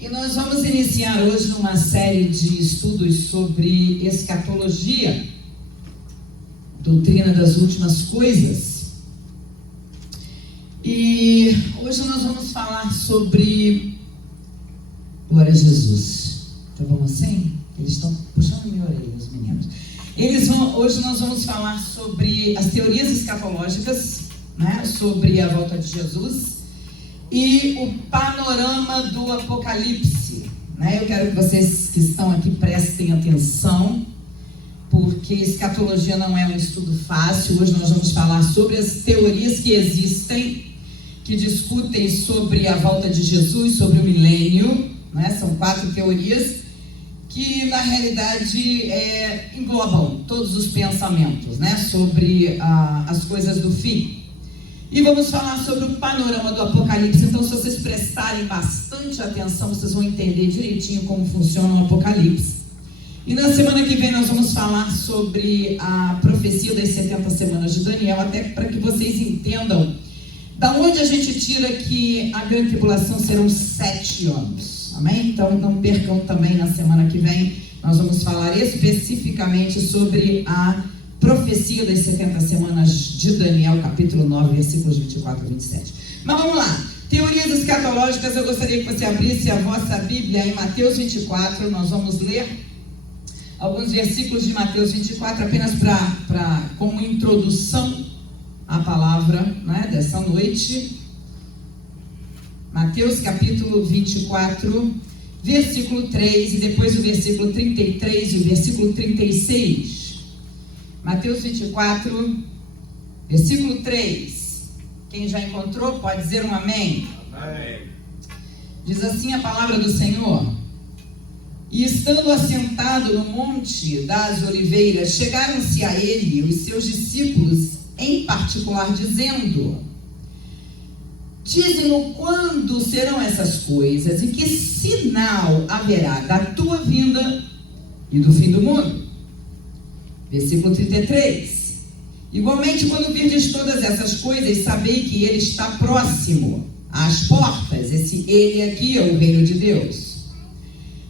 E nós vamos iniciar hoje uma série de estudos sobre escatologia, doutrina das últimas coisas. E hoje nós vamos falar sobre... Glória a Jesus. Tá bom assim? Eles estão puxando minha orelha, os meninos. Hoje nós vamos falar sobre as teorias escatológicas, né? Sobre a volta de Jesus e o panorama do Apocalipse, né? Eu quero que vocês que estão aqui prestem atenção, porque escatologia não é um estudo fácil. Hoje nós vamos falar sobre as teorias que existem, que discutem sobre a volta de Jesus, sobre o milênio, né? São 4 teorias que na realidade englobam todos os pensamentos, né? Sobre as coisas do fim. E vamos falar sobre o panorama do Apocalipse. Então, se vocês prestarem bastante atenção, vocês vão entender direitinho como funciona o Apocalipse. E na semana que vem nós vamos falar sobre a profecia das 70 semanas de Daniel, até para que vocês entendam da onde a gente tira que a grande tribulação serão 7 anos. Amém? Então não percam também na semana que vem. Nós vamos falar especificamente sobre a profecia das 70 semanas de Daniel, capítulo 9, versículos 24 e 27. Mas vamos lá. Teorias escatológicas. Eu gostaria que você abrisse a vossa Bíblia em Mateus 24. Nós vamos ler alguns versículos de Mateus 24, apenas como introdução à palavra, né, dessa noite. Mateus capítulo 24, versículo 3, e depois o versículo 33 e o versículo 36. Mateus 24, versículo 3. Quem já encontrou pode dizer um amém. Amém. Diz assim a palavra do Senhor: E estando assentado no monte das oliveiras, chegaram-se a ele os seus discípulos em particular, dizendo: Dize-nos quando serão essas coisas, e que sinal haverá da tua vinda e do fim do mundo. Versículo 33. Igualmente, quando virdes todas essas coisas, sabei que ele está próximo às portas. Esse ele aqui é o reino de Deus.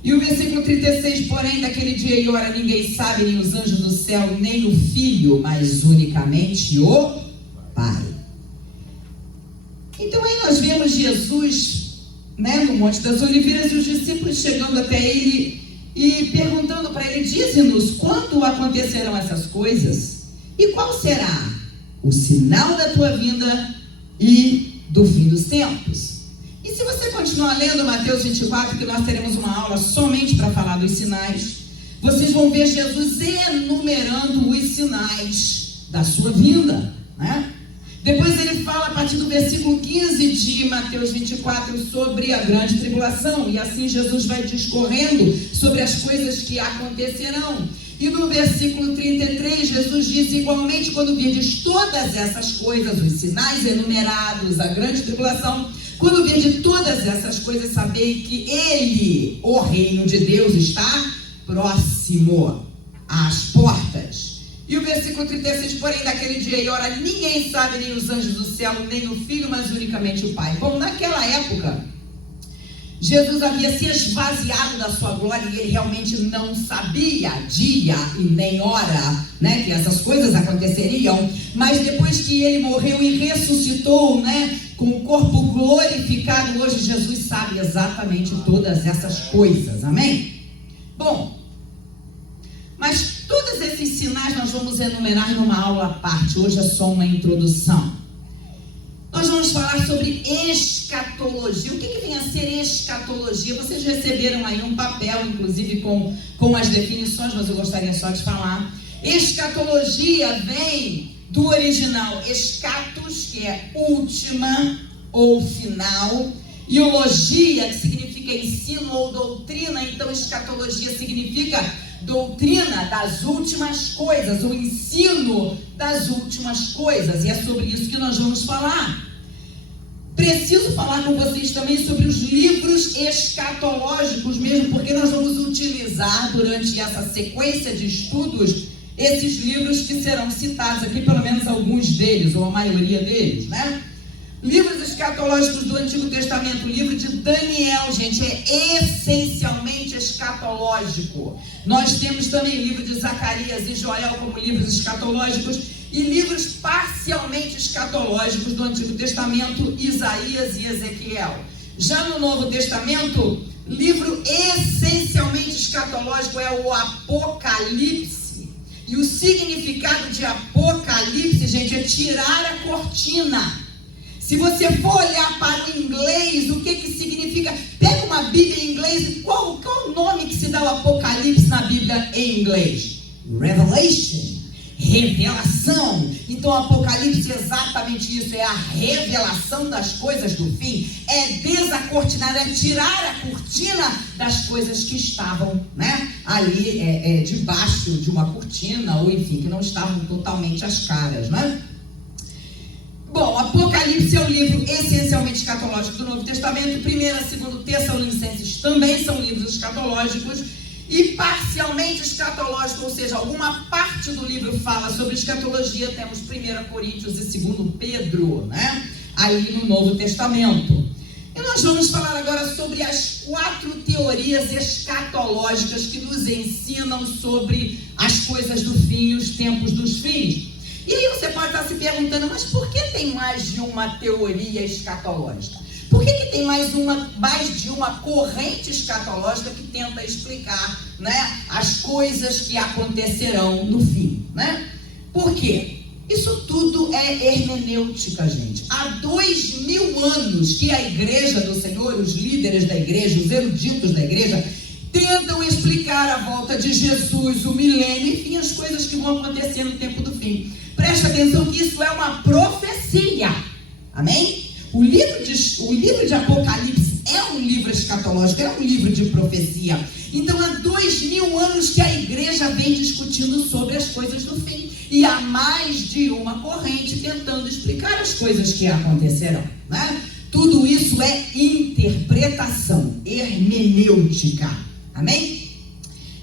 E o versículo 36, porém, daquele dia e hora ninguém sabe, nem os anjos do céu, nem o Filho, mas unicamente o Pai. Então aí nós vemos Jesus, né, no Monte das Oliveiras, e os discípulos chegando até ele e perguntando para ele: dize-nos quando acontecerão essas coisas e qual será o sinal da tua vinda e do fim dos tempos. E se você continuar lendo Mateus 24, que nós teremos uma aula somente para falar dos sinais, vocês vão ver Jesus enumerando os sinais da sua vinda, né? Depois ele fala a partir do versículo 15 de Mateus 24 sobre a grande tribulação, e assim Jesus vai discorrendo sobre as coisas que acontecerão. E no versículo 33 Jesus diz: igualmente quando virdes todas essas coisas, os sinais enumerados, a grande tribulação, quando virdes todas essas coisas, sabei que ele, o reino de Deus, está próximo às portas. E o versículo 36, porém, daquele dia e hora ninguém sabe, nem os anjos do céu, nem o Filho, mas unicamente o Pai. Bom, naquela época, Jesus havia se esvaziado da sua glória e ele realmente não sabia dia e nem hora, né, que essas coisas aconteceriam. Mas depois que ele morreu e ressuscitou, né, com o corpo glorificado, hoje Jesus sabe exatamente todas essas coisas. Amém? Bom, mas todos esses sinais nós vamos enumerar numa aula à parte. Hoje é só uma introdução. Nós vamos falar sobre escatologia. O que vem a ser escatologia? Vocês receberam aí um papel, inclusive com as definições, mas eu gostaria só de falar. Escatologia vem do original escatos, que é última ou final, e logia, que significa ensino ou doutrina. Então escatologia significa doutrina das últimas coisas, o ensino das últimas coisas, e é sobre isso que nós vamos falar. Preciso falar com vocês também sobre os livros escatológicos mesmo, porque nós vamos utilizar durante essa sequência de estudos esses livros que serão citados aqui, pelo menos alguns deles, ou a maioria deles, né? Livros escatológicos do Antigo Testamento, o livro de Daniel, gente, é essencialmente escatológico. Nós temos também o livro de Zacarias e Joel como livros escatológicos e livros parcialmente escatológicos do Antigo Testamento, Isaías e Ezequiel. Já no Novo Testamento, livro essencialmente escatológico é o Apocalipse. E o significado de Apocalipse, gente, é tirar a cortina. Se você for olhar para o inglês, o que significa? Pega uma Bíblia em inglês e qual o nome que se dá ao Apocalipse na Bíblia em inglês? Revelation. Revelação. Então, o Apocalipse é exatamente isso, é a revelação das coisas do fim, é desacortinar, é tirar a cortina das coisas que estavam, né, ali debaixo de uma cortina, ou enfim, que não estavam totalmente às caras, né? Bom, Apocalipse é um livro essencialmente escatológico do Novo Testamento. 1º e 2º Tessalonicenses também são livros escatológicos e parcialmente escatológico, ou seja, alguma parte do livro fala sobre escatologia. Temos 1 Coríntios e 2 Pedro, né, ali no Novo Testamento. E nós vamos falar agora sobre as 4 teorias escatológicas que nos ensinam sobre as coisas do fim e os tempos dos fins. E aí você pode estar se perguntando, mas por que tem mais de uma teoria escatológica? Por que tem mais de uma corrente escatológica que tenta explicar, né, as coisas que acontecerão no fim, né? Por quê? Isso tudo é hermenêutica, gente. Há 2000 anos que a igreja do Senhor, os líderes da igreja, os eruditos da igreja, tentam explicar a volta de Jesus, o milênio, enfim, as coisas que vão acontecer no tempo do fim. Preste atenção que isso é uma profecia. Amém? O livro de Apocalipse é um livro escatológico, é um livro de profecia. Então, há 2000 anos que a igreja vem discutindo sobre as coisas do fim. E há mais de uma corrente tentando explicar as coisas que acontecerão, né? Tudo isso é interpretação, hermenêutica. Amém?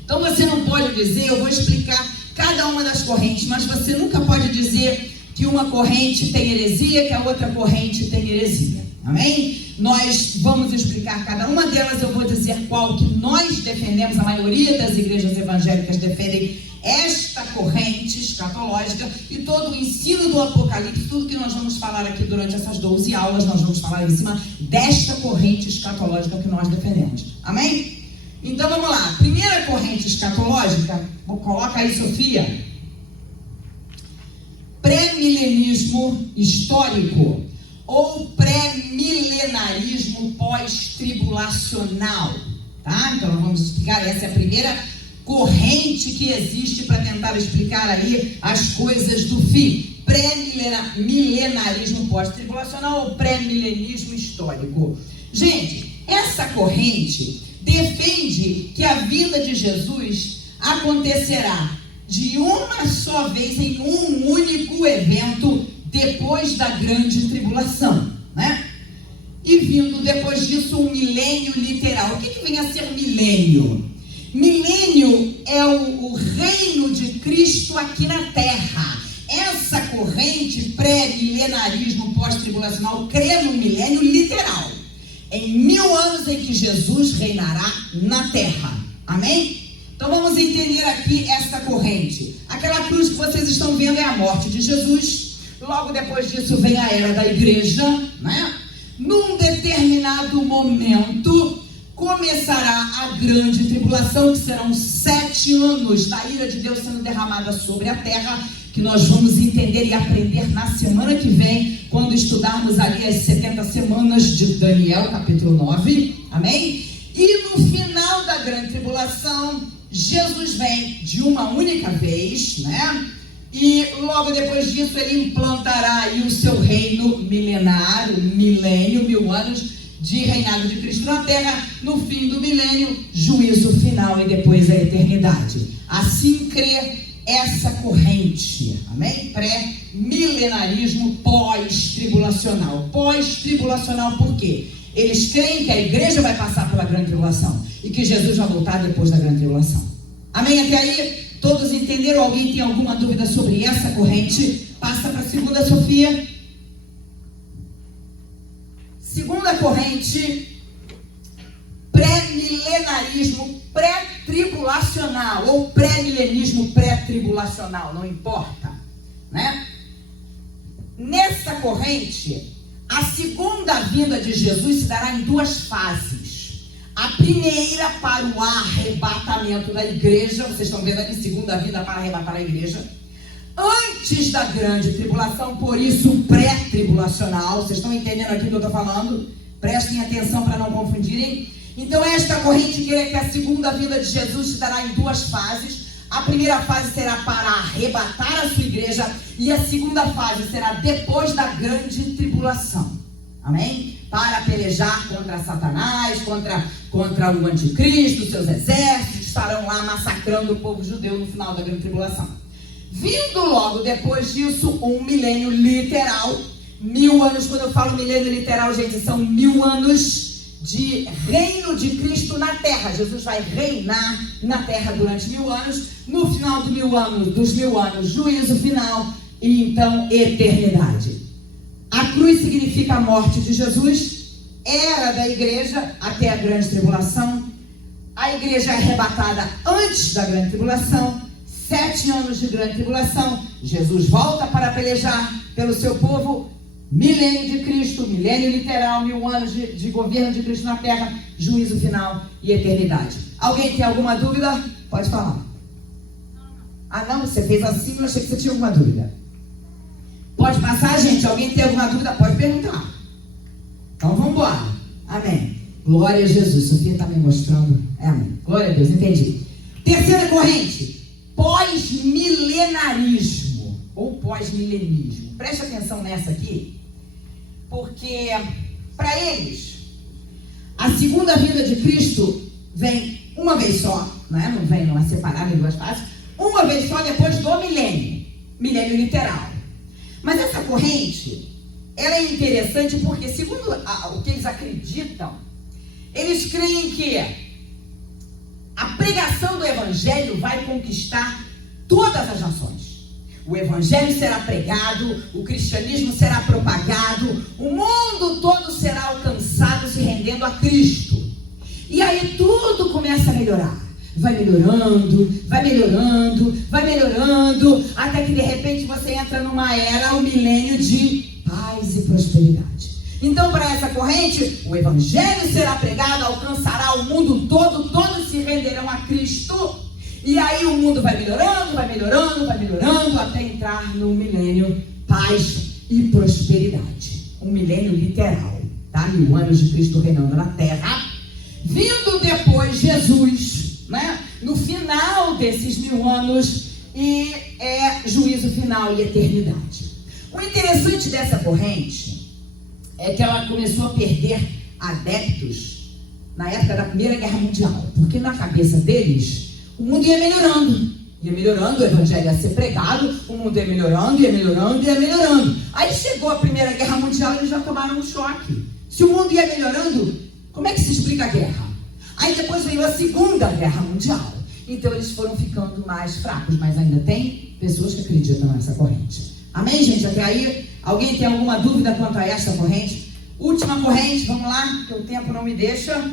Então, você não pode dizer, eu vou explicar cada uma das correntes, mas você nunca pode dizer que uma corrente tem heresia, que a outra corrente tem heresia. Amém? Nós vamos explicar cada uma delas, eu vou dizer qual que nós defendemos, a maioria das igrejas evangélicas defendem esta corrente escatológica e todo o ensino do Apocalipse, tudo que nós vamos falar aqui durante essas 12 aulas, nós vamos falar em cima desta corrente escatológica que nós defendemos. Amém? Então vamos lá, primeira corrente escatológica, coloca aí, Sofia. Pré-milenismo histórico ou pré-milenarismo pós-tribulacional, tá? Então nós vamos explicar, essa é a primeira corrente que existe para tentar explicar aí as coisas do fim. Pré-milenarismo pós-tribulacional ou pré-milenismo histórico. Gente, essa corrente defende que a vinda de Jesus acontecerá de uma só vez em um único evento depois da grande tribulação, né? E vindo depois disso um milênio literal. O que vem a ser milênio? Milênio é o reino de Cristo aqui na terra. Essa corrente pré-milenarismo pós-tribulacional crê no milênio literal. Em 1000 anos em que Jesus reinará na terra. Amém? Então vamos entender aqui essa corrente. Aquela cruz que vocês estão vendo é a morte de Jesus. Logo depois disso vem a era da igreja, né? Num determinado momento começará a grande tribulação, que serão 7 anos da ira de Deus sendo derramada sobre a terra, que nós vamos entender e aprender na semana que vem, quando estudarmos ali as 70 semanas de Daniel, capítulo 9. Amém? E no final da grande tribulação, Jesus vem de uma única vez, né? E logo depois disso ele implantará aí o seu reino milenar, o milênio, 1000 anos de reinado de Cristo na terra. No fim do milênio, juízo final e depois a eternidade. Assim crê essa corrente, amém? Pré-milenarismo pós-tribulacional. Pós-tribulacional por quê? Eles creem que a igreja vai passar pela grande tribulação e que Jesus vai voltar depois da grande tribulação. Amém? Até aí, todos entenderam? Alguém tem alguma dúvida sobre essa corrente? Passa para a segunda, Sofia. segunda corrente, pré-milenarismo pré-tribulacional, ou pré-milenismo pré-tribulacional, não importa, né? Nessa corrente, a segunda vinda de Jesus se dará em duas fases. A primeira para o arrebatamento da igreja, vocês estão vendo aqui, segunda vinda para arrebatar a igreja, antes da grande tribulação, por isso pré-tribulacional. Vocês estão entendendo aqui o que eu estou falando? Prestem atenção para não confundirem. Então esta corrente crê que a segunda vinda de Jesus se dará em duas fases. A primeira fase será para arrebatar a sua igreja e a segunda fase será depois da grande tribulação. Amém? Para pelejar contra Satanás, contra o anticristo, seus exércitos estarão lá massacrando o povo judeu no final da grande tribulação. Vindo logo depois disso, um milênio literal. 1000 anos, quando eu falo milênio literal, gente, são 1000 anos de reino de Cristo na terra. Jesus vai reinar na terra durante 1000 anos. No final dos 1000 anos, juízo final e então eternidade. A cruz significa a morte de Jesus, era da igreja até a grande tribulação. A igreja é arrebatada antes da grande tribulação. 7 anos de grande tribulação. Jesus volta para pelejar pelo seu povo. Milênio de Cristo, milênio literal, 1000 anos de governo de Cristo na terra, juízo final e eternidade. Alguém tem alguma dúvida? Pode falar. Ah não, você fez assim, eu achei que você tinha alguma dúvida. Pode passar, gente? Alguém tem alguma dúvida? Pode perguntar. Então vamos embora. Amém. Glória a Jesus. Sofia está me mostrando. Amém. Glória a Deus, entendi. Terceira corrente, pós-milenarismo ou pós-milenismo. Preste atenção nessa aqui, porque para eles a segunda vinda de Cristo vem uma vez só, né? Não é separada em duas fases, uma vez só depois do milênio literal. Mas essa corrente, ela é interessante porque, segundo o que eles acreditam, eles creem que a pregação do evangelho vai conquistar todas as nações. O evangelho será pregado, o cristianismo será propagado, o mundo todo será alcançado se rendendo a Cristo. E aí tudo começa a melhorar. Vai melhorando, vai melhorando, vai melhorando, até que de repente você entra numa era, o milênio de paz e prosperidade. Então, para essa corrente, o evangelho será pregado, alcançará o mundo todo, todos se renderão a Cristo. E aí o mundo vai melhorando, vai melhorando, vai melhorando, até entrar no milênio paz e prosperidade. Um milênio literal, tá? 1000 anos de Cristo reinando na terra. Vindo depois Jesus, né? No final desses 1000 anos, e juízo final e eternidade. O interessante dessa corrente é que ela começou a perder adeptos na época da Primeira Guerra Mundial, porque na cabeça deles o mundo ia melhorando, o evangelho ia ser pregado, o mundo ia melhorando, ia melhorando, ia melhorando. Aí chegou a Primeira Guerra Mundial e eles já tomaram um choque. Se o mundo ia melhorando, como é que se explica a guerra? Aí depois veio a Segunda Guerra Mundial. Então eles foram ficando mais fracos, mas ainda tem pessoas que acreditam nessa corrente. Amém, gente? Até aí, alguém tem alguma dúvida quanto a esta corrente? Última corrente, vamos lá, que o tempo não me deixa.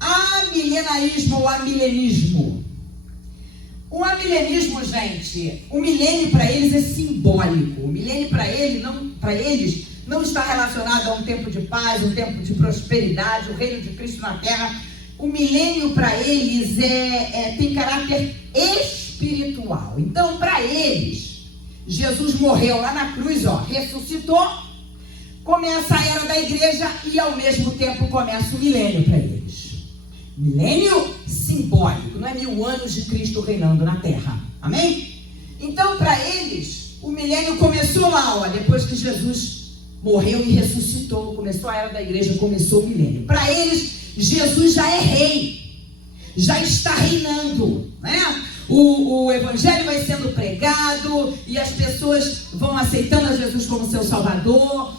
Amilenarismo ou amilenismo. O amilenismo, gente, o milênio para eles é simbólico. O milênio para eles não está relacionado a um tempo de paz, um tempo de prosperidade, o reino de Cristo na terra. O milênio para eles tem caráter espiritual. Então, para eles, Jesus morreu lá na cruz, ressuscitou, começa a era da igreja e ao mesmo tempo começa o milênio para eles. Milênio simbólico, não é 1000 anos de Cristo reinando na terra. Amém? Então, para eles, o milênio começou lá, depois que Jesus morreu e ressuscitou, começou a era da igreja, começou o milênio. Para eles, Jesus já é rei, já está reinando, né? O evangelho vai sendo pregado e as pessoas vão aceitando a Jesus como seu salvador.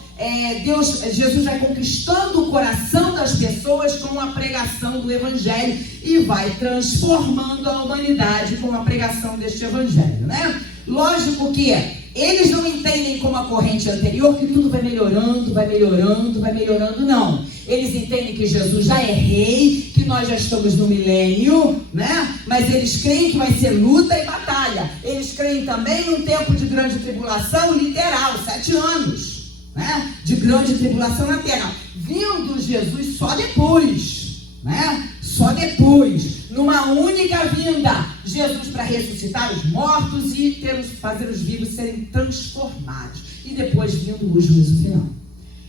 Jesus vai conquistando o coração das pessoas com a pregação do evangelho e vai transformando a humanidade com a pregação deste evangelho, né? Lógico que Eles não entendem como a corrente anterior, que tudo vai melhorando, vai melhorando, vai melhorando, não. Eles entendem que Jesus já é rei, que nós já estamos no milênio, né? Mas eles creem que vai ser luta e batalha. Eles creem também num tempo de grande tribulação literal, 7 anos, né? De grande tribulação na terra. Vindo Jesus só depois, né? Só depois, numa única vinda, Jesus para ressuscitar os mortos e fazer os vivos serem transformados. E depois vindo o juízo final.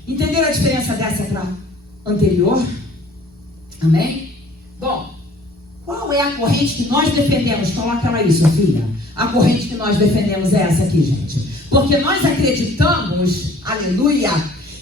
Entenderam a diferença dessa para anterior? Amém? Bom, qual é a corrente que nós defendemos? Coloca ela aí, Sofia. A corrente que nós defendemos é essa aqui, gente. Porque nós acreditamos, aleluia,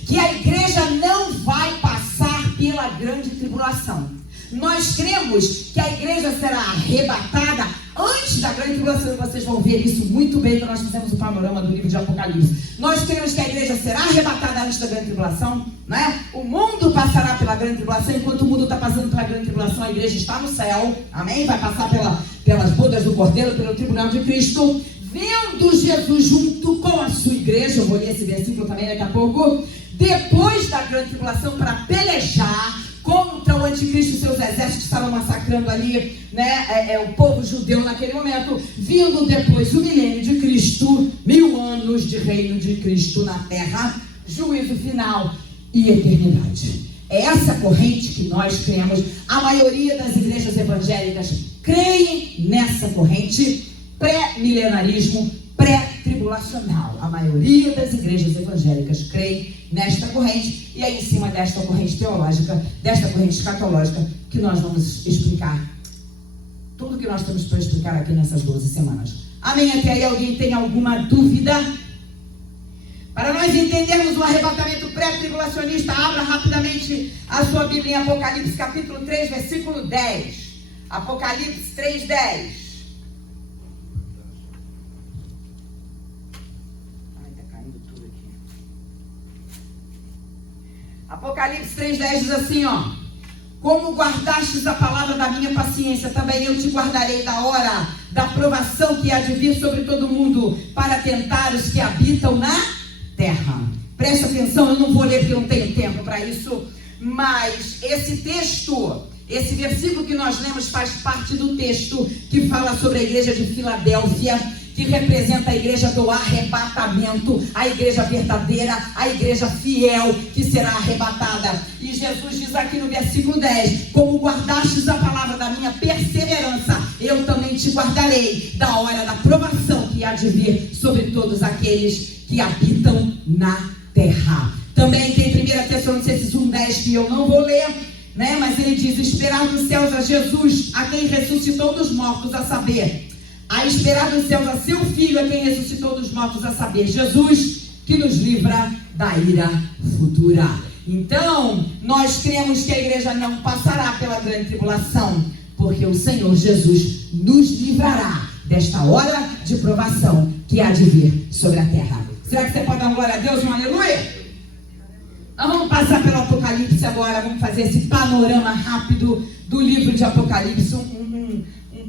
que a igreja não vai passar pela grande tribulação. Nós cremos que a igreja será arrebatada antes da grande tribulação. Vocês vão ver isso muito bem quando nós fizemos o panorama do livro de Apocalipse. Nós cremos que a igreja será arrebatada antes da grande tribulação, né? O mundo passará pela grande tribulação. Enquanto o mundo está passando pela grande tribulação, a igreja está no céu, amém? Vai passar pelas bodas do Cordeiro, pelo tribunal de Cristo, vendo Jesus junto com a sua igreja. Eu vou ler esse versículo também daqui a pouco. Depois da grande tribulação, para pelejar contra o anticristo e seus exércitos que estavam massacrando ali, né, o povo judeu naquele momento, vindo depois o milênio de Cristo, 1000 anos de reino de Cristo na terra, juízo final e eternidade. É essa corrente que nós cremos. A maioria das igrejas evangélicas creem nessa corrente, pré-milenarismo, pré-tribulacional. A maioria das igrejas evangélicas creem nesta corrente, e é em cima desta corrente teológica, desta corrente escatológica, que nós vamos explicar tudo que nós temos para explicar aqui nessas 12 semanas. Amém? Até aí alguém tem alguma dúvida? Para nós entendermos o arrebatamento pré-tribulacionista, abra rapidamente a sua Bíblia em Apocalipse capítulo 3, versículo 10. Apocalipse 3, 10. Apocalipse 3,10 diz assim, ó: como guardastes a palavra da minha paciência, também eu te guardarei da hora da provação que há de vir sobre todo mundo, para tentar os que habitam na terra. Presta atenção, eu não vou ler porque eu não tenho tempo para isso, mas esse texto, esse versículo que nós lemos faz parte do texto que fala sobre a igreja de Filadélfia, que representa a igreja do arrebatamento, a igreja verdadeira, a igreja fiel, que será arrebatada. E Jesus diz aqui no versículo 10, como guardastes a palavra da minha perseverança, eu também te guardarei da hora da provação que há de vir sobre todos aqueles que habitam na terra. Também tem 1 Tessalonicenses 1,10, que eu não vou ler, né? Mas ele diz, esperar dos céus a Jesus, a quem ressuscitou dos mortos, a saber, a esperar dos céus a seu Filho, a quem ressuscitou dos mortos, a saber, Jesus, que nos livra da ira futura. Então, nós cremos que a igreja não passará pela grande tribulação, porque o Senhor Jesus nos livrará desta hora de provação que há de vir sobre a terra. Será que você pode dar uma glória a Deus, um aleluia? Nós vamos passar pelo Apocalipse agora, vamos fazer esse panorama rápido do livro de Apocalipse, um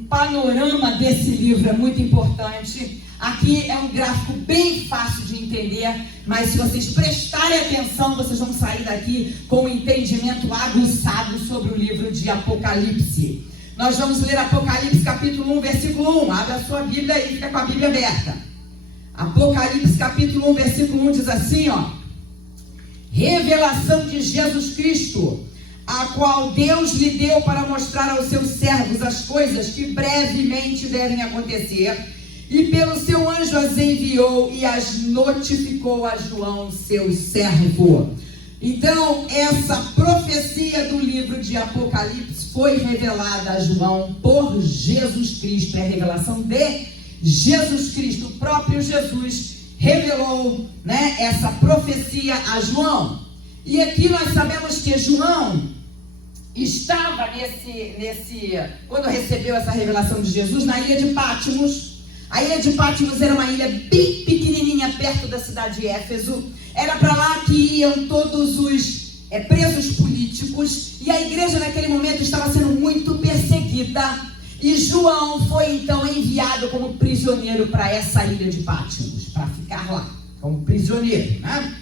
panorama desse livro é muito importante. Aqui é um gráfico bem fácil de entender, mas se vocês prestarem atenção, vocês vão sair daqui com um entendimento aguçado sobre o livro de Apocalipse. Nós vamos ler Apocalipse capítulo 1, versículo 1. Abre a sua Bíblia e fica com a Bíblia aberta. Apocalipse capítulo 1, versículo 1 diz assim, ó: revelação de Jesus Cristo, a qual Deus lhe deu para mostrar aos seus servos as coisas que brevemente devem acontecer, e pelo seu anjo as enviou e as notificou a João, seu servo. Então, essa profecia do livro de Apocalipse foi revelada a João por Jesus Cristo. É a revelação de Jesus Cristo. O próprio Jesus revelou, né, essa profecia a João. E aqui nós sabemos que João estava quando recebeu essa revelação de Jesus, na ilha de Patmos. A ilha de Patmos era uma ilha bem pequenininha, perto da cidade de Éfeso. Era para lá que iam todos os presos políticos. E a igreja naquele momento estava sendo muito perseguida. E João foi então enviado como prisioneiro para essa ilha de Patmos, para ficar lugar lá, como prisioneiro, né?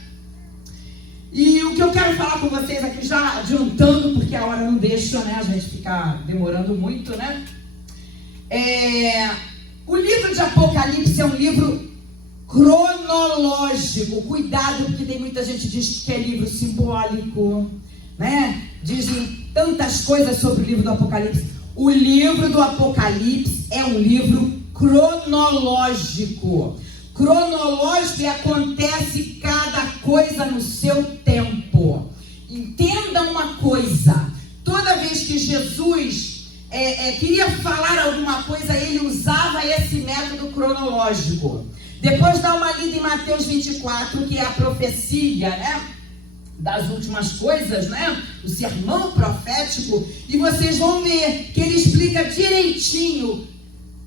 E o que eu quero falar com vocês aqui, já adiantando, porque a hora não deixa, né, a gente ficar demorando muito, né? O livro de Apocalipse é um livro cronológico. Cuidado, porque tem muita gente que diz que é livro simbólico, né? Dizem tantas coisas sobre o livro do Apocalipse. O livro do Apocalipse é um livro cronológico. Cronológico, e acontece cada coisa no seu tempo. Entenda uma coisa: toda vez que Jesus queria falar alguma coisa, ele usava esse método cronológico. Depois dá uma lida em Mateus 24, que é a profecia, né, das últimas coisas, né, o sermão profético, e vocês vão ver que ele explica direitinho,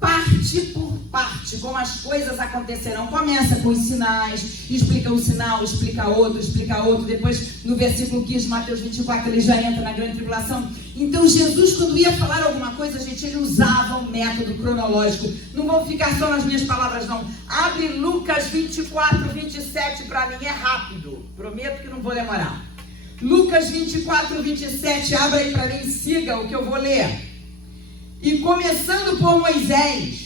parte por parte, como as coisas acontecerão. Começa com os sinais, explica um sinal, explica outro, depois no versículo 15 de Mateus 24, ele já entra na grande tribulação. Então Jesus, quando ia falar alguma coisa, gente, ele usava um método cronológico. Não vou ficar só nas minhas palavras, não. Abre Lucas 24, 27 para mim, é rápido, prometo que não vou demorar. Lucas 24, 27, abra aí para mim, siga o que eu vou ler. E começando por Moisés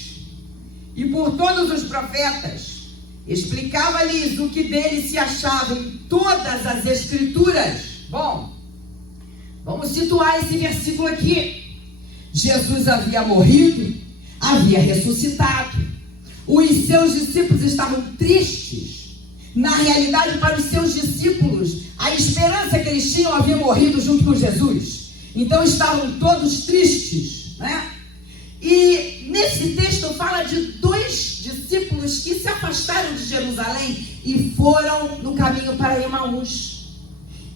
e por todos os profetas, explicava-lhes o que dele se achava em todas as escrituras. Bom, vamos situar esse versículo aqui. Jesus havia morrido, havia ressuscitado. Os seus discípulos estavam tristes. Na realidade, para os seus discípulos, a esperança que eles tinham havia morrido junto com Jesus. Então estavam todos tristes, né? E nesse texto fala de 2 discípulos que se afastaram de Jerusalém e foram no caminho para Emaús.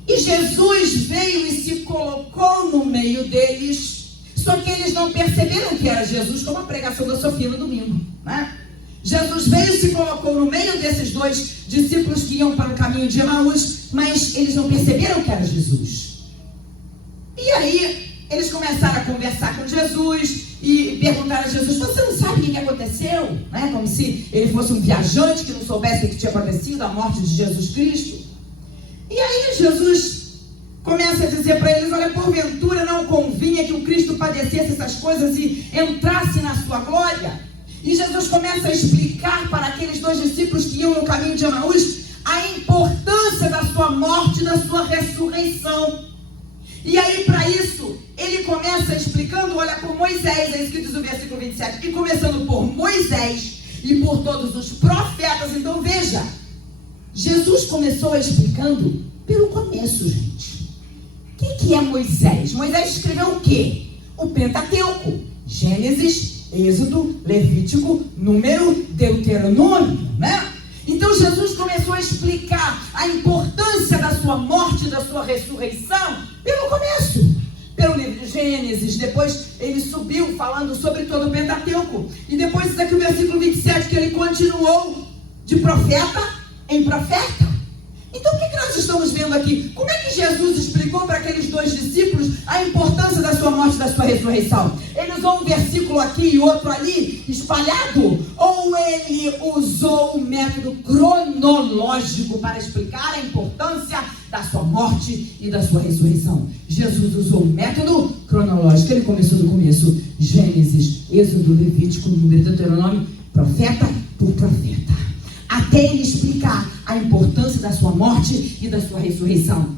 E Jesus veio e se colocou no meio deles, só que eles não perceberam que era Jesus, como a pregação da Sofia no domingo, né? Jesus veio e se colocou no meio desses 2 discípulos que iam para o caminho de Emaús, mas eles não perceberam que era Jesus. E aí eles começaram a conversar com Jesus e perguntaram a Jesus: você não sabe o que aconteceu? Né? Como se ele fosse um viajante que não soubesse o que tinha acontecido, a morte de Jesus Cristo. E aí Jesus começa a dizer para eles: olha, porventura não convinha que o Cristo padecesse essas coisas e entrasse na sua glória? E Jesus começa a explicar para aqueles 2 discípulos que iam no caminho de Emaús a importância da sua morte e da sua ressurreição. E aí, para isso, ele começa explicando, olha, por Moisés, é isso que diz o versículo 27, e começando por Moisés e por todos os profetas. Então veja, Jesus começou explicando pelo começo, gente. O que é Moisés? Moisés escreveu o quê? O Pentateuco: Gênesis, Êxodo, Levítico, Número, Deuteronômio, né? Então Jesus começou a explicar a importância da sua morte e da sua ressurreição pelo começo, pelo livro de Gênesis. Depois ele subiu falando sobre todo o Pentateuco. E depois diz aqui o versículo 27 que ele continuou de profeta em profeta. Então o que nós estamos vendo aqui? Como é que Jesus explicou para aqueles 2 discípulos a importância da sua morte e da sua ressurreição? Ele usou um versículo aqui e outro ali, espalhado? Ou ele usou um método cronológico para explicar a importância da sua morte e da sua ressurreição? Jesus usou um método cronológico. Ele começou do começo: Gênesis, Êxodo, Levítico, Número, Deuteronômio, profeta por profeta, até ele explicar a importância da sua morte e da sua ressurreição.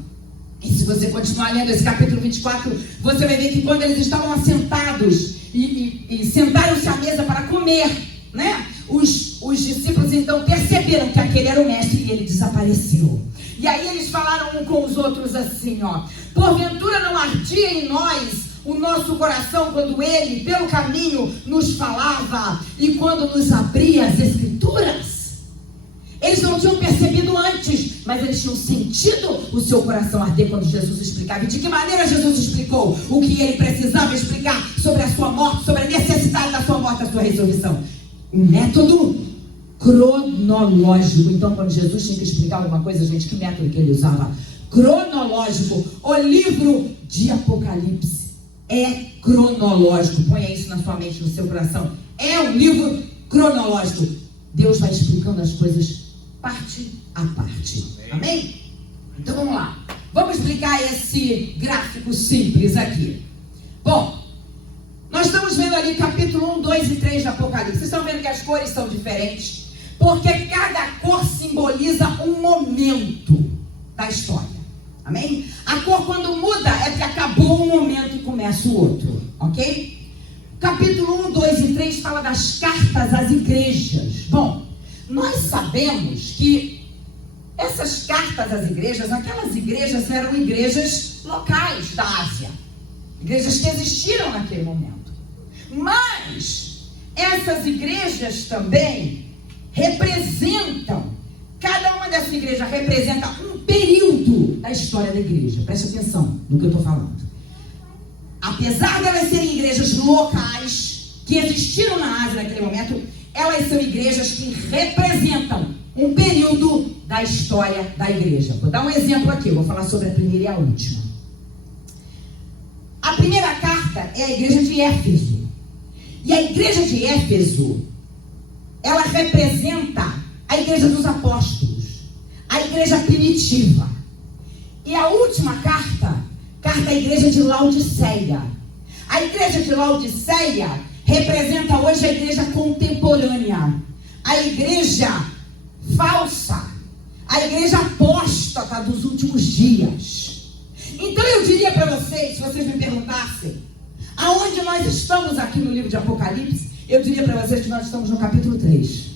E se você continuar lendo esse capítulo 24, você vai ver que quando eles estavam assentados e sentaram-se à mesa para comer, né, os discípulos então perceberam que aquele era o mestre e ele desapareceu. E aí eles falaram um com os outros assim, ó: porventura não ardia em nós o nosso coração quando ele pelo caminho nos falava e quando nos abria as escrituras? Eles não tinham percebido antes, mas eles tinham sentido o seu coração arder quando Jesus explicava. E de que maneira Jesus explicou o que ele precisava explicar sobre a sua morte, sobre a necessidade da sua morte e da sua ressurreição? Um método cronológico. Então, quando Jesus tinha que explicar alguma coisa, gente, que método que ele usava? Cronológico. O livro de Apocalipse é cronológico. Ponha isso na sua mente, no seu coração. É um livro cronológico. Deus vai explicando as coisas parte a parte. Amém? Então vamos lá. Vamos explicar esse gráfico simples aqui. Bom, nós estamos vendo ali capítulo 1, 2 e 3 do Apocalipse. Vocês estão vendo que as cores são diferentes? Porque cada cor simboliza um momento da história. Amém? A cor quando muda é porque acabou um momento e começa o outro. Ok? Capítulo 1, 2 e 3 fala das cartas às igrejas. Bom, nós sabemos que essas cartas às igrejas, aquelas igrejas eram igrejas locais da Ásia. Igrejas que existiram naquele momento. Mas essas igrejas também representam, cada uma dessas igrejas representa um período da história da igreja. Preste atenção no que eu estou falando. Apesar de elas serem igrejas locais, que existiram na Ásia naquele momento, elas são igrejas que representam um período da história da igreja. Vou dar um exemplo aqui, eu vou falar sobre a primeira e a última. A primeira carta é a igreja de Éfeso. E a igreja de Éfeso, ela representa a igreja dos apóstolos, a igreja primitiva. E a última carta é a igreja de Laodiceia. A igreja de Laodiceia representa hoje a igreja contemporânea, a igreja falsa, a igreja apóstata dos últimos dias. Então eu diria para vocês, se vocês me perguntassem aonde nós estamos aqui no livro de Apocalipse, eu diria para vocês que nós estamos no capítulo 3.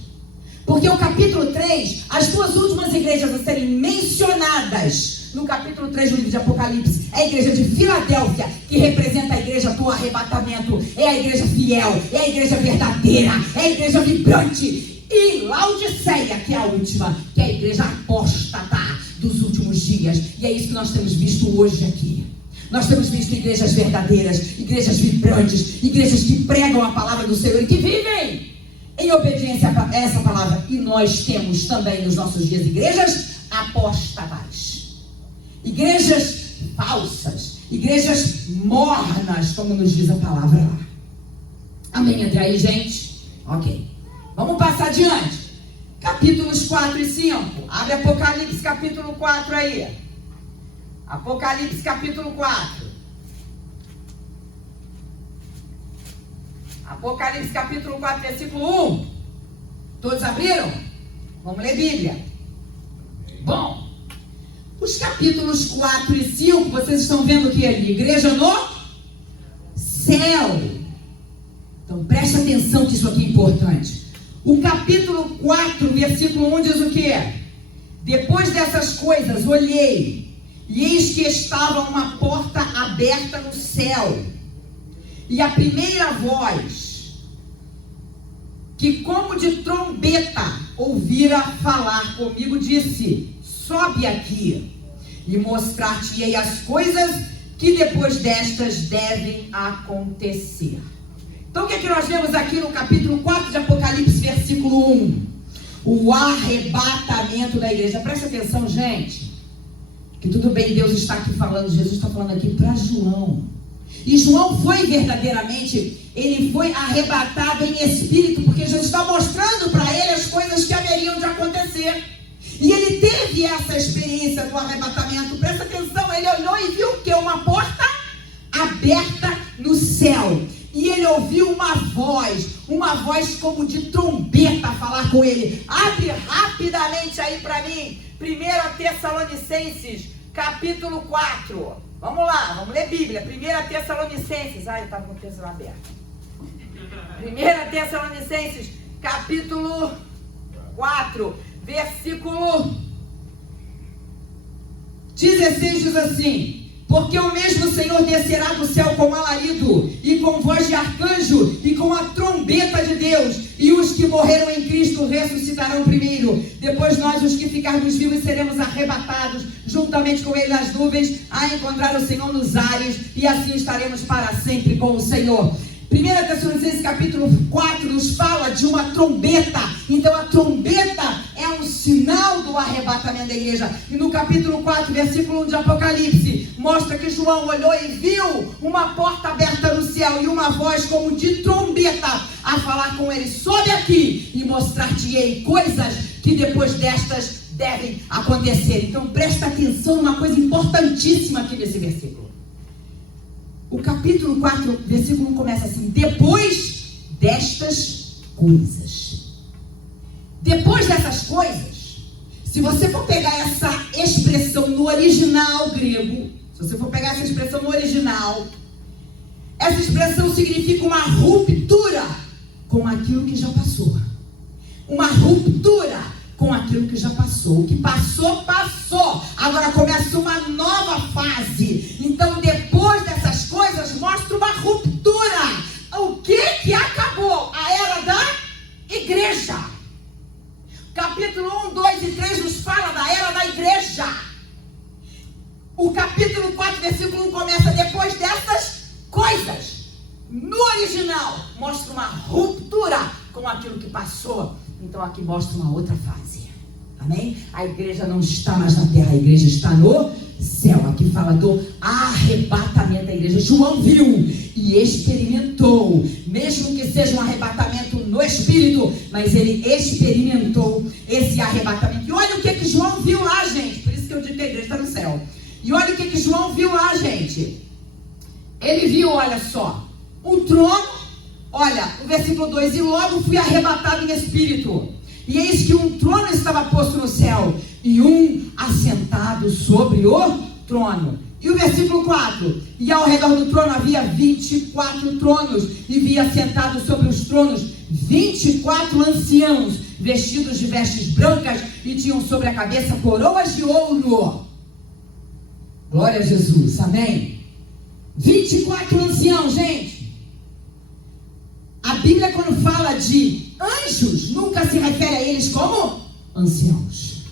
Porque o capítulo 3, as duas últimas igrejas a serem mencionadas no capítulo 3 do livro de Apocalipse, é a igreja de Filadélfia, que representa a igreja do arrebatamento, é a igreja fiel, é a igreja verdadeira, é a igreja vibrante. E Laodiceia, que é a última, que é a igreja apóstata dos últimos dias. E é isso que nós temos visto hoje aqui. Nós temos visto igrejas verdadeiras, igrejas vibrantes, igrejas que pregam a palavra do Senhor e que vivem em obediência a essa palavra. E nós temos também nos nossos dias igrejas apóstatas, igrejas falsas, igrejas mornas, como nos diz a palavra lá. Amém? Até aí, gente? Ok. Vamos passar adiante. Capítulos 4 e 5. Abre Apocalipse capítulo 4 aí. Apocalipse capítulo 4. Apocalipse capítulo 4, versículo 1. Todos abriram? Vamos ler Bíblia. Bom, os capítulos 4 e 5, vocês estão vendo o que ali? Igreja no céu. Então presta atenção que isso aqui é importante. O capítulo 4, versículo 1 diz o que? Depois dessas coisas, olhei, e eis que estava uma porta aberta no céu. E a primeira voz, que como de trombeta ouvira falar comigo, disse: sobe aqui, e mostrar-te-ei as coisas que depois destas devem acontecer. Então o que é que nós vemos aqui no capítulo 4 de Apocalipse, versículo 1? O arrebatamento da igreja. Presta atenção, gente, que tudo bem, Deus está aqui falando, Jesus está falando aqui para João. E João foi verdadeiramente, ele foi arrebatado em espírito, porque Jesus está mostrando para ele as coisas que haveriam de acontecer. E ele teve essa experiência do arrebatamento. Presta atenção, ele olhou e viu que uma porta aberta no céu. E ele ouviu uma voz como de trombeta falar com ele. Abre rapidamente aí para mim, 1 Tessalonicenses, capítulo 4. Vamos lá, vamos ler Bíblia. 1 Tessalonicenses, eu estava com o texto lá aberto. 1 Tessalonicenses, capítulo 4, versículo 16 diz assim: porque o mesmo Senhor descerá do céu com alarido, e com voz de arcanjo, e com a trombeta de Deus, e os que morreram em Cristo ressuscitarão primeiro. Depois nós, os que ficarmos vivos, seremos arrebatados juntamente com ele nas nuvens, a encontrar o Senhor nos ares, e assim estaremos para sempre com o Senhor. 1 Tessalonicenses capítulo 4 nos fala de uma trombeta. Então a trombeta é um sinal do arrebatamento da igreja. E no capítulo 4, versículo 1 de Apocalipse, mostra que João olhou e viu uma porta aberta no céu e uma voz como de trombeta a falar com ele: sobe aqui e mostrar-te-ei coisas que depois destas devem acontecer. Então presta atenção numa coisa importantíssima aqui nesse versículo. O capítulo 4, versículo 1 começa assim: depois destas coisas. Depois dessas coisas, se você for pegar essa expressão no original grego, essa expressão significa uma ruptura com aquilo que já passou. Uma ruptura com aquilo que já passou. O que passou, passou. Agora começa uma nova fase. Então, depois dessas coisas, mostra uma ruptura. O que acabou? A era da igreja. Capítulo 1, 2 e 3 nos fala da era da igreja. O capítulo 4, versículo 1 começa: depois dessas coisas. No original, mostra uma ruptura com aquilo que passou. Então aqui mostra uma outra fase. Amém? A igreja não está mais na terra, a igreja está no céu. Aqui fala do arrebatamento da igreja. João viu e experimentou, mesmo que seja um arrebatamento no espírito, mas ele experimentou esse arrebatamento. E olha o que João viu lá, gente. Por isso que eu digo que a igreja está no céu. E olha o que João viu lá, gente. Ele viu, olha só, um trono. Olha, o versículo 2: e logo fui arrebatado em espírito, e eis que um trono estava posto no céu, e um assentado sobre o trono. E o versículo 4: e ao redor do trono havia 24 tronos, e vi assentados sobre os tronos 24 anciãos, vestidos de vestes brancas, e tinham sobre a cabeça coroas de ouro. Glória a Jesus, amém? 24 anciãos, gente. A Bíblia, quando fala de anjos, nunca se refere a eles como anciãos.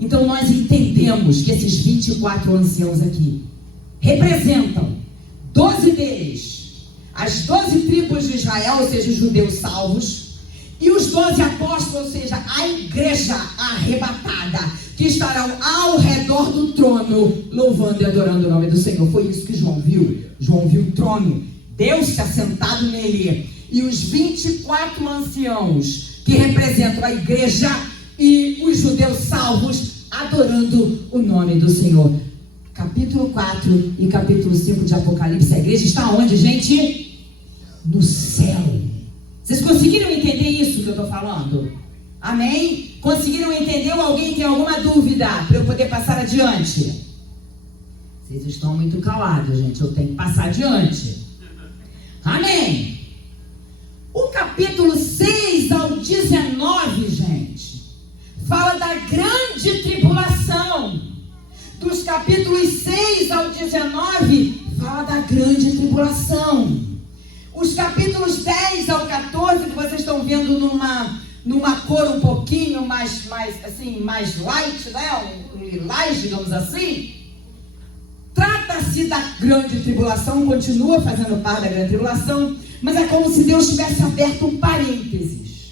Então nós entendemos que esses 24 anciãos aqui representam 12 deles, as 12 tribos de Israel, ou seja, os judeus salvos, e os 12 apóstolos, ou seja, a igreja arrebatada, que estarão ao redor do trono, louvando e adorando o nome do Senhor. Foi isso que João viu. João viu o trono, Deus está sentado nele, e os 24 anciãos, que representam a igreja e os judeus salvos, adorando o nome do Senhor. Capítulo 4 e capítulo 5 de Apocalipse. A igreja está onde, gente? No céu. Vocês conseguiram entender isso que eu estou falando? Amém? Conseguiram entender? Ou alguém tem alguma dúvida para eu poder passar adiante? Vocês estão muito calados, gente. Eu tenho que passar adiante. Amém? O capítulo 6 ao 19, gente, fala da grande tribulação. Dos capítulos 6 ao 19, fala da grande tribulação. Os capítulos 10 ao 14, que vocês estão vendo numa cor um pouquinho mais light, né? Lilás, digamos assim. Trata-se da grande tribulação, continua fazendo parte da grande tribulação, mas é como se Deus tivesse aberto um parênteses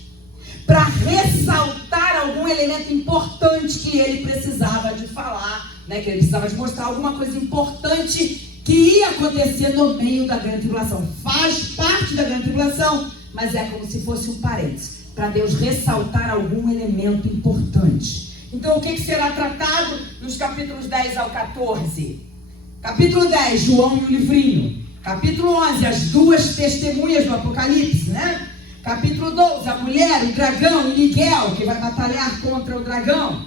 para ressaltar algum elemento importante que ele precisava de falar, né? Que ele precisava de mostrar alguma coisa importante que ia acontecer no meio da grande tribulação. Faz parte da grande tribulação, mas é como se fosse um parênteses, para Deus ressaltar algum elemento importante. Então o que será tratado nos capítulos 10 ao 14? Capítulo 10, João e o livrinho. Capítulo 11, as duas testemunhas do Apocalipse, né? Capítulo 12, a mulher, o dragão e Miguel, que vai batalhar contra o dragão.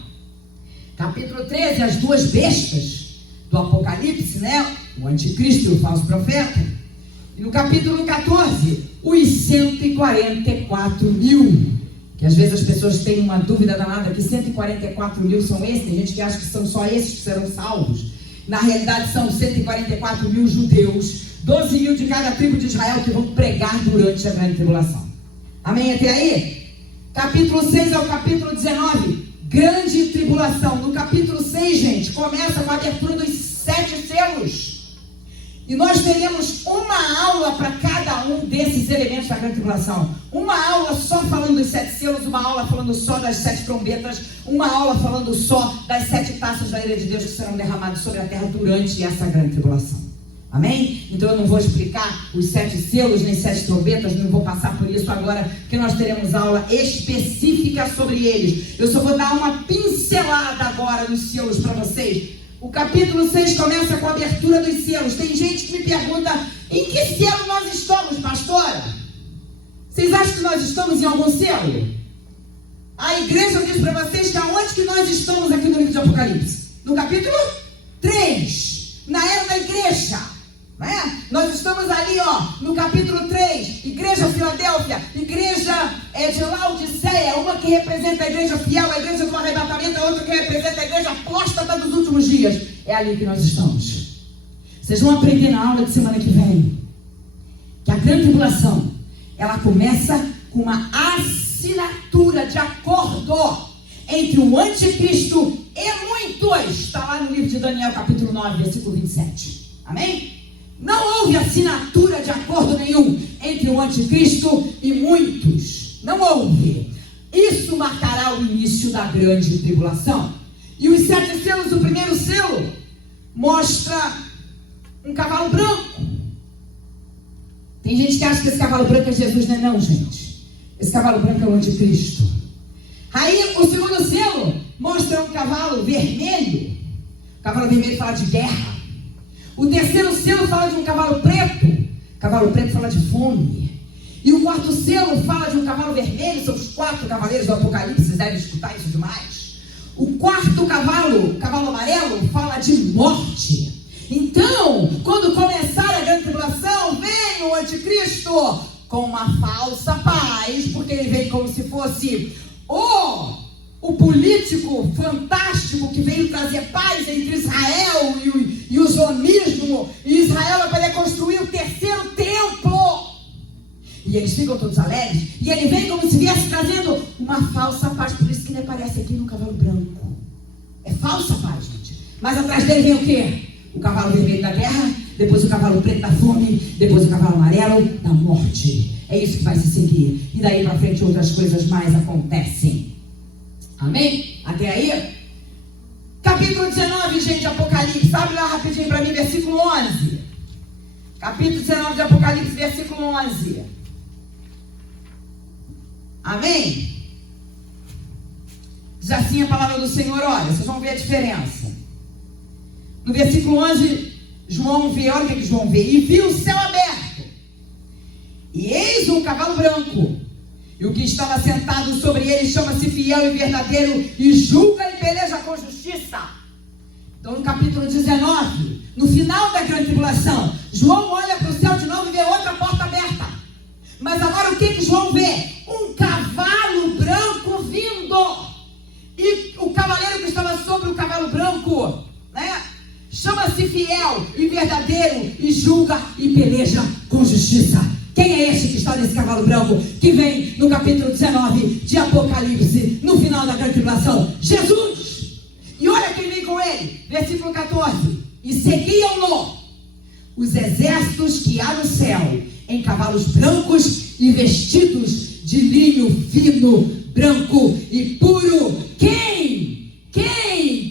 Capítulo 13, as duas bestas do Apocalipse, né? O anticristo e o falso profeta. E no capítulo 14, os 144 mil. Que às vezes as pessoas têm uma dúvida danada, que 144 mil são esses. Tem gente que acha que são só esses que serão salvos. Na realidade são 144 mil judeus, 12 mil de cada tribo de Israel, que vão pregar durante a grande tribulação. Amém? Até aí? Capítulo 6 ao capítulo 19, grande tribulação. No capítulo 6, gente, começa com a abertura dos 7 selos. E nós teremos uma aula para cada um desses elementos da grande tribulação. Uma aula só falando dos 7 selos, uma aula falando só das 7 trombetas, uma aula falando só das 7 taças da ira de Deus que serão derramadas sobre a terra durante essa grande tribulação. Amém? Então eu não vou explicar os 7 selos, nem 7 trombetas, não vou passar por isso agora, porque nós teremos aula específica sobre eles. Eu só vou dar uma pincelada agora nos selos para vocês. O capítulo 6 começa com a abertura dos selos. Tem gente que me pergunta, em que selo nós estamos, pastora? Vocês acham que nós estamos em algum selo? A igreja diz para vocês que aonde que nós estamos aqui no livro de Apocalipse? No capítulo 3, na era da igreja, né? Nós estamos ali, no capítulo 3, igreja Filadélfia, igreja de Laodiceia, uma que representa a igreja fiel, a igreja do arrebatamento, a outra que representa a igreja apóstata dos últimos dias. É ali que nós estamos. Vocês vão aprender na aula de semana que vem que a grande tribulação, ela começa com uma assinatura de acordo entre o anticristo e muitos. Está lá no livro de Daniel, capítulo 9, versículo 27. Amém? Não houve assinatura de acordo nenhum entre o anticristo e muitos. Não houve. Isso marcará o início da grande tribulação. E os 7 selos, o primeiro selo mostra um cavalo branco. Tem gente que acha que esse cavalo branco é Jesus, não é não, gente. Esse cavalo branco é o anticristo. Aí o segundo selo mostra um cavalo vermelho. O cavalo vermelho fala de guerra. O terceiro selo fala de um cavalo preto. O cavalo preto fala de fome. E o quarto selo fala de um cavalo vermelho. São os 4 cavaleiros do Apocalipse. Vocês devem escutar isso demais. O quarto cavalo, o cavalo amarelo, fala de morte. Então, quando começar a grande tribulação, vem o anticristo com uma falsa paz, porque ele vem como se fosse o político fantástico que veio trazer paz entre Israel e o sionismo, e Israel vai poder construir o 3º templo. E eles ficam todos alegres, e ele vem como se viesse trazendo uma falsa paz. Por isso que ele aparece aqui no cavalo branco. É falsa paz, gente. Mas atrás dele vem o quê? O cavalo vermelho da guerra, depois o cavalo preto da fome, depois o cavalo amarelo da morte. É isso que vai se seguir. E daí para frente outras coisas mais acontecem. Amém? Até aí? Capítulo 19, gente, Apocalipse. Abre lá rapidinho para mim, versículo 11. Capítulo 19 de Apocalipse, versículo 11. Amém? Diz assim a palavra do Senhor. Olha, vocês vão ver a diferença. No versículo 11, João vê, olha o que João vê. E viu o céu aberto, e eis um cavalo branco, e o que estava sentado sobre ele chama-se Fiel e Verdadeiro, e julga e peleja com justiça. Então no capítulo 19, no final da grande tribulação, João olha para o céu de novo e vê outra porta aberta. Mas agora o que João vê? Um cavalo branco vindo. E o cavaleiro que estava sobre o cavalo branco, né, chama-se Fiel e Verdadeiro, e julga e peleja com justiça. Quem é esse que está nesse cavalo branco, que vem no capítulo 19 de Apocalipse, no final da grande tribulação? Jesus! E olha quem vem com ele, versículo 14. E seguiam-no os exércitos que há no céu, em cavalos brancos e vestidos de linho fino, branco e puro. Quem?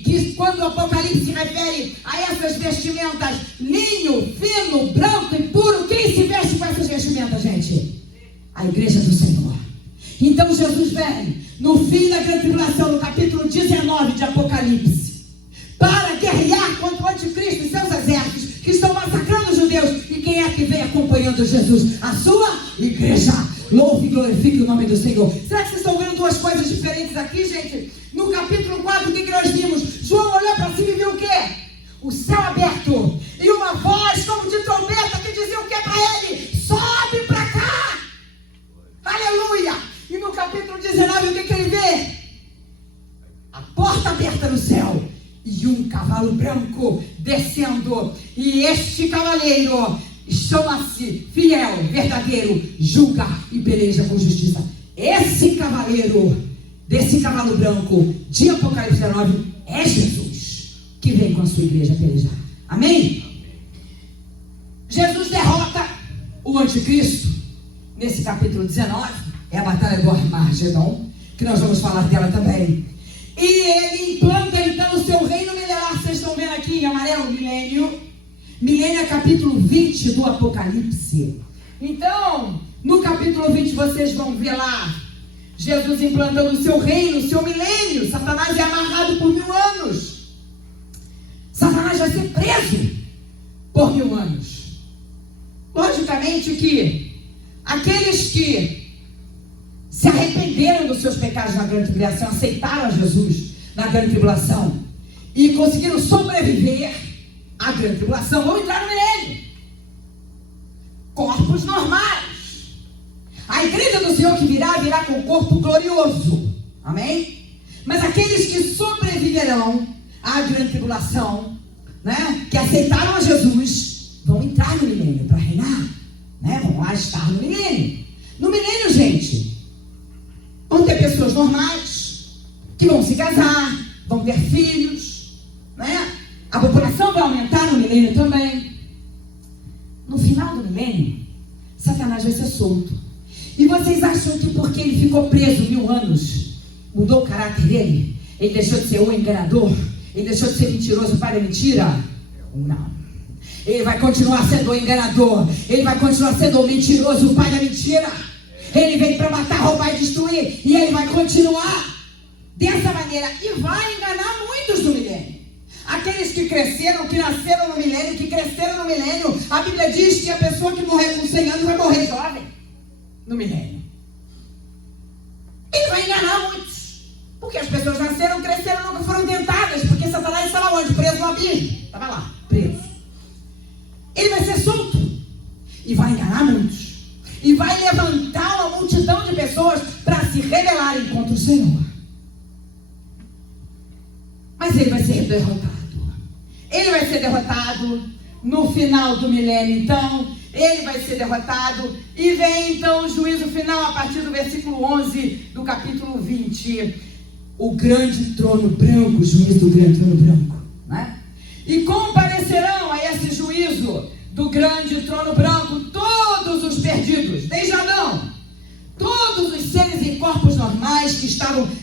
Que quando o Apocalipse se refere a essas vestimentas, linho fino, branco e puro, quem se veste com essas vestimentas, gente? A igreja do Senhor. Então Jesus vem no fim da grande tribulação, no capítulo 19 de Apocalipse, para guerrear contra o anticristo e seus exércitos que estão massacrando os judeus. E quem é que vem acompanhando Jesus? A sua igreja. Louve e glorifique o nome do Senhor. Será que vocês estão vendo duas coisas diferentes aqui, gente? No capítulo 4, o que nós vimos? João olhou para cima e viu o quê? O céu aberto, e uma voz como de trombeta que dizia o que para ele? Sobe para cá. Aleluia. E no capítulo 19, o que ele vê? A porta aberta no céu e um cavalo branco descendo. E este cavaleiro chama-se Fiel, Verdadeiro, julga e peleja com justiça. Esse cavaleiro desse cavalo branco de Apocalipse 19 é Jesus, que vem com a sua igreja pelejar. Amém? Jesus derrota o anticristo nesse capítulo 19. É a batalha do Armagedon, que nós vamos falar dela também. E ele implanta então o seu reino milenar. Vocês estão vendo aqui em amarelo, milênio. Milênio é capítulo 20 do Apocalipse. Então, no capítulo 20 vocês vão ver lá Jesus implantando o seu reino, o seu milênio. Satanás é amarrado por 1000 anos. Satanás vai ser preso por 1000 anos. Logicamente que aqueles que se arrependeram dos seus pecados na grande tribulação, aceitaram a Jesus na grande tribulação e conseguiram sobreviver à grande tribulação, vão entrar no milênio. Corpos normais. A igreja do Senhor que virá com corpo glorioso. Amém? Mas aqueles que sobreviverão à grande tribulação, né, que aceitaram a Jesus, vão entrar no milênio para reinar, né? Vão lá estar no milênio. No milênio, gente, vão ter pessoas normais que vão se casar, vão ter filhos, né? A população vai aumentar no milênio também. No final do milênio, Satanás vai ser solto. E vocês acham que porque ele ficou preso 1000 anos, mudou o caráter dele? Ele deixou de ser o enganador? Ele deixou de ser mentiroso, pai da mentira? Não. Ele vai continuar sendo o enganador. Ele vai continuar sendo o mentiroso, o pai da mentira. Ele veio para matar, roubar e destruir. E ele vai continuar dessa maneira. E vai enganar muitos no milênio. Aqueles que cresceram, que nasceram no milênio, que cresceram no milênio. A Bíblia diz que a pessoa que morrer com 100 anos vai morrer jovem no milênio. Ele vai enganar muitos. Porque as pessoas nasceram, cresceram, nunca foram tentadas. Porque Satanás estava onde? Preso no abismo. Estava lá, preso. Ele vai ser solto. E vai enganar muitos. E vai levantar uma multidão de pessoas para se rebelarem contra o Senhor. Mas ele vai ser derrotado. Ele vai ser derrotado no final do milênio. Então, ele vai ser derrotado. E vem então o juízo final a partir do versículo 11 do capítulo 20. O grande trono branco, o juízo do grande trono branco, né? E comparecerão a esse juízo do grande trono branco todos os perdidos, desde Adão, todos os seres em corpos normais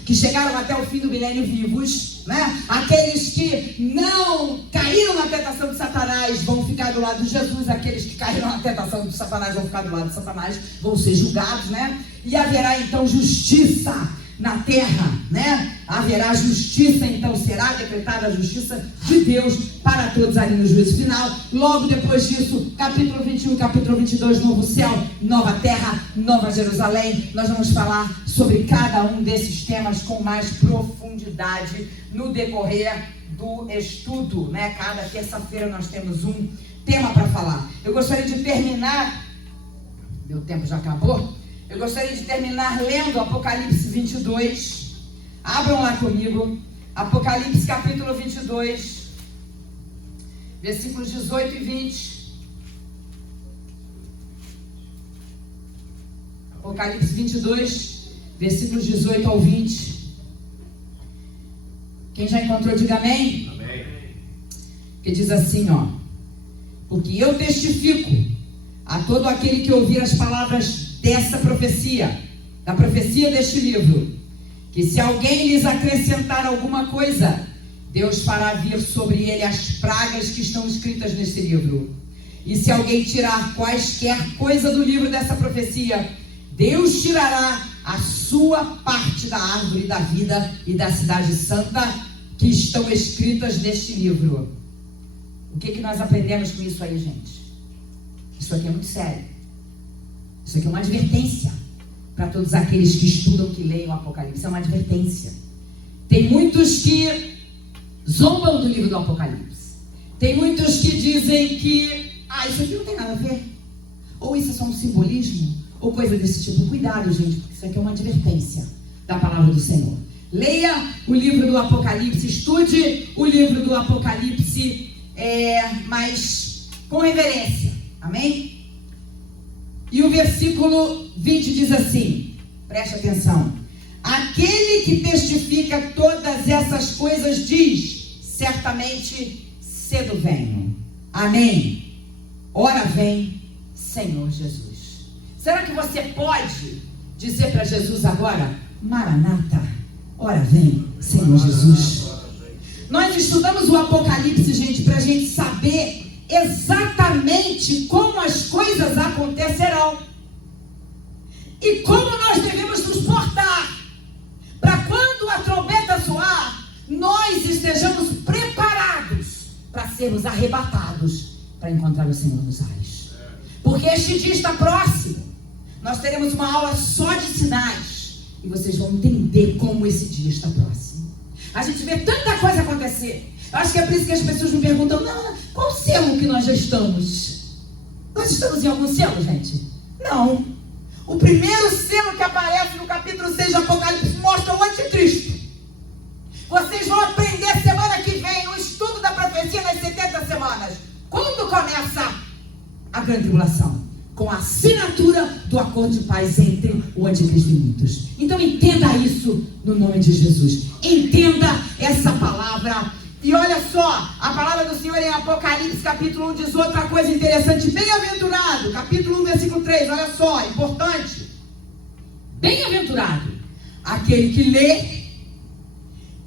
que chegaram até o fim do milênio vivos, né? Aqueles que não caíram na tentação de Satanás vão ficar do lado de Jesus. Aqueles que caíram na tentação de Satanás vão ficar do lado de Satanás, vão ser julgados, né? E haverá então justiça na terra, né? Haverá justiça, então será decretada a justiça de Deus para todos ali no juízo final. Logo depois disso, capítulo 21, capítulo 22, novo céu, nova terra, nova Jerusalém. Nós vamos falar sobre cada um desses temas com mais profundidade no decorrer do estudo, né? Cada terça-feira nós temos um tema para falar. Eu gostaria de terminar, meu tempo já acabou. Eu gostaria de terminar lendo Apocalipse 22. Abram lá comigo. Apocalipse capítulo 22, versículos 18 e 20. Apocalipse 22, versículos 18 ao 20. Quem já encontrou, diga amém. Amém. Que diz assim, ó: porque eu testifico a todo aquele que ouvir as palavras dessa profecia, da profecia deste livro, que se alguém lhes acrescentar alguma coisa, Deus fará vir sobre ele as pragas que estão escritas neste livro. E se alguém tirar quaisquer coisa do livro dessa profecia, Deus tirará a sua parte da árvore da vida e da cidade santa que estão escritas neste livro. O que nós aprendemos com isso aí, gente? Isso aqui é muito sério. Isso aqui é uma advertência para todos aqueles que estudam, que leem o Apocalipse. É uma advertência. Tem muitos que zombam do livro do Apocalipse. Tem muitos que dizem que isso aqui não tem nada a ver. Ou isso é só um simbolismo, ou coisa desse tipo. Cuidado, gente, porque isso aqui é uma advertência da palavra do Senhor. Leia o livro do Apocalipse, estude o livro do Apocalipse, mas com reverência. Amém? E o versículo 20 diz assim, preste atenção: aquele que testifica todas essas coisas diz, certamente cedo venho. Amém? Ora vem, Senhor Jesus. Será que você pode dizer para Jesus agora: Maranata, ora vem, Senhor Jesus? Nós estudamos o Apocalipse, gente, para a gente saber exatamente como as coisas acontecerão e como nós devemos nos portar para quando a trombeta soar, nós estejamos preparados para sermos arrebatados para encontrar o Senhor nos ares. Porque este dia está próximo. Nós teremos uma aula só de sinais e vocês vão entender como esse dia está próximo. A gente vê tanta coisa acontecer. Eu acho que é por isso que as pessoas me perguntam: não, qual selo que nós já estamos? Nós estamos em algum selo, gente? Não. O primeiro selo que aparece no capítulo 6 de Apocalipse mostra o anticristo. Vocês vão aprender semana que vem o estudo da profecia nas 70 semanas. Quando começa a grande tribulação? Com a assinatura do acordo de paz entre o anticristo e muitos. Então entenda isso no nome de Jesus. Entenda essa palavra. E olha só, a palavra do Senhor em Apocalipse capítulo 1 diz outra coisa interessante. Bem-aventurado, capítulo 1 versículo 3, olha só, importante. Bem-aventurado aquele que lê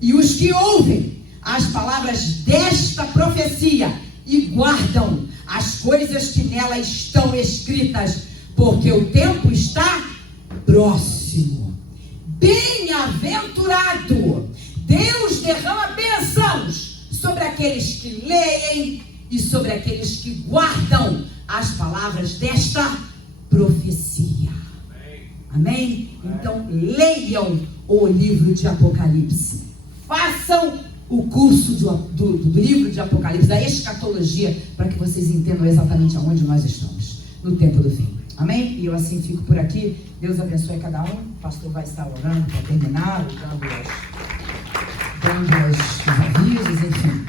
e os que ouvem as palavras desta profecia e guardam as coisas que nela estão escritas, porque o tempo está próximo. Bem-aventurado, Deus derrama bênçãos sobre aqueles que leem e sobre aqueles que guardam as palavras desta profecia. Amém? Então leiam o livro de Apocalipse. Façam o curso do livro de Apocalipse, da escatologia, para que vocês entendam exatamente aonde nós estamos, no tempo do fim. Amém? E eu assim fico por aqui. Deus abençoe cada um. O pastor vai estar orando para terminar, dando os avisos, enfim.